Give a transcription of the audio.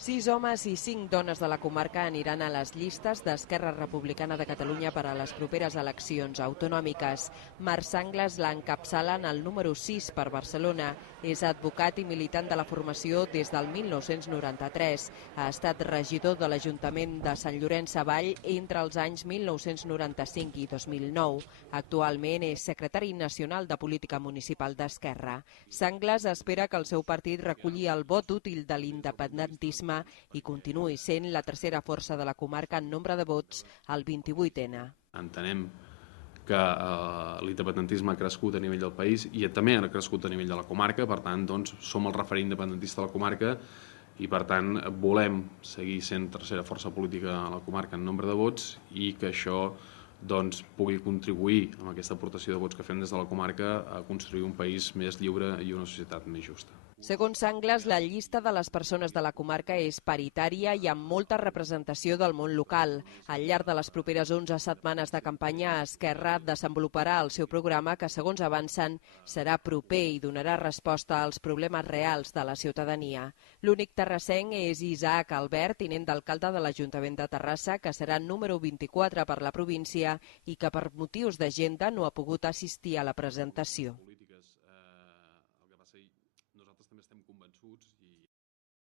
6 homes i 5 dones de la comarca aniran a les llistes d'Esquerra Republicana de Catalunya per a les properes eleccions autonòmiques. Marc Sanglas l'encapçala en el número 6 per Barcelona. És advocat i militant de la formació des del 1993. Ha estat regidor de l'Ajuntament de Sant Llorenç Savall entre els anys 1995 i 2009. Actualment és secretari nacional de Política Municipal d'Esquerra. Sanglas espera que el seu partit reculli el vot útil de l'independentisme i continuï sent la tercera força de la comarca en nombre de vots al 28N. Entenem que l'independentisme ha crescut a nivell del país i també ha crescut a nivell de la comarca, per tant, som el referent independentista de la comarca i, per tant, volem seguir sent tercera força política a la comarca en nombre de vots i que això pugui contribuir amb aquesta aportació de vots que fem des de la comarca a construir un país més lliure i una societat més justa. Segons Sanglas, la llista de les persones de la comarca és paritària i amb molta representació del món local. Al llarg de les properes 11 setmanes de campanya, Esquerra desenvoluparà el seu programa que, segons avancen, serà proper i donarà resposta als problemes reals de la ciutadania. L'únic terrassenc és Isaac Albert, tinent d'alcalde de l'Ajuntament de Terrassa, que serà número 24 per la província i que per motius d'agenda no ha pogut assistir a la presentació.